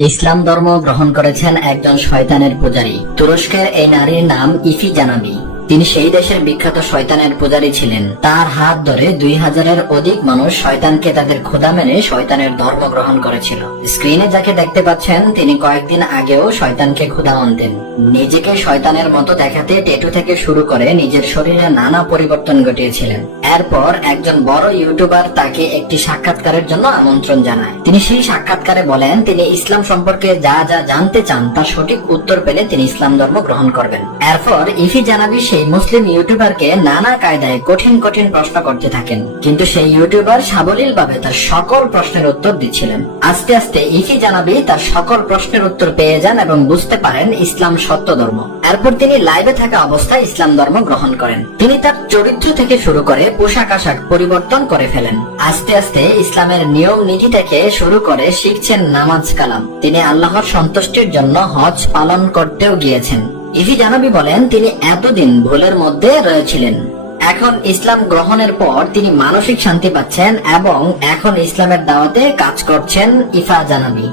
ইসলাম ধর্ম গ্রহণ করেছেন একজন শয়তানের পূজারী। তুরস্কের এই নারীর নাম ইফি জানাবি। তিনি সেই দেশের বিখ্যাত শয়তানের পূজারী ছিলেন। তার হাত ধরে 2000-এর অধিক মানুষ শয়তানকে তাদের খোদা মেনে শয়তানের ধর্ম গ্রহণ করেছিল। স্ক্রিনে যাকে দেখতে পাচ্ছেন তিনি কয়েকদিন আগেও শয়তানকে খোদা মানতেন। নিজেকে শয়তানের মতো দেখাতে ট্যাটু থেকে শুরু করে নিজের শরীরে নানা পরিবর্তন ঘটিয়েছিলেন। এরপর একজন বড় ইউটিউবার তাকে একটি সাক্ষাৎকারের জন্য আমন্ত্রণ জানায়। তিনি সেই সাক্ষাৎকারে বলেন তিনি ইসলাম সম্পর্কে যা যা জানতে চান তার সঠিক উত্তর পেলে তিনি ইসলাম ধর্ম গ্রহণ করবেন। এরপর ইফি জানাবি সেই মুসলিম ইউটিউবারকে নানা কায়দায় কঠিন কঠিন প্রশ্ন করতে থাকেন, কিন্তু সেই ইউটিউবার সাবলীল ভাবে তার সকল প্রশ্নের উত্তর দিচ্ছিলেন। আস্তে আস্তে ইফি জানাবি তার সকল প্রশ্নের উত্তর পেয়ে যান এবং বুঝতে পারেন ইসলাম সত্য ধর্ম। এরপর তিনি লাইভে থাকা অবস্থায় ইসলাম ধর্ম গ্রহণ করেন। তিনি তার চরিত্র থেকে শুরু করে পোশাক আশাক পরিবর্তন করে ফেলেন। আস্তে আস্তে ইসলামের নিয়ম নীতি থেকে শুরু করে শিখছেন নামাজ কালাম। তিনি আল্লাহর সন্তুষ্টির জন্য হজ পালন করতেও গিয়েছেন। ইফি জানাবি বলেন তিনি এতদিন ভুলের মধ্যে রয়েছিলেন, এখন ইসলাম গ্রহণের পর তিনি মানসিক শান্তি পাচ্ছেন এবং এখন ইসলামের দাওয়াতে কাজ করছেন। ইফা জানাবি।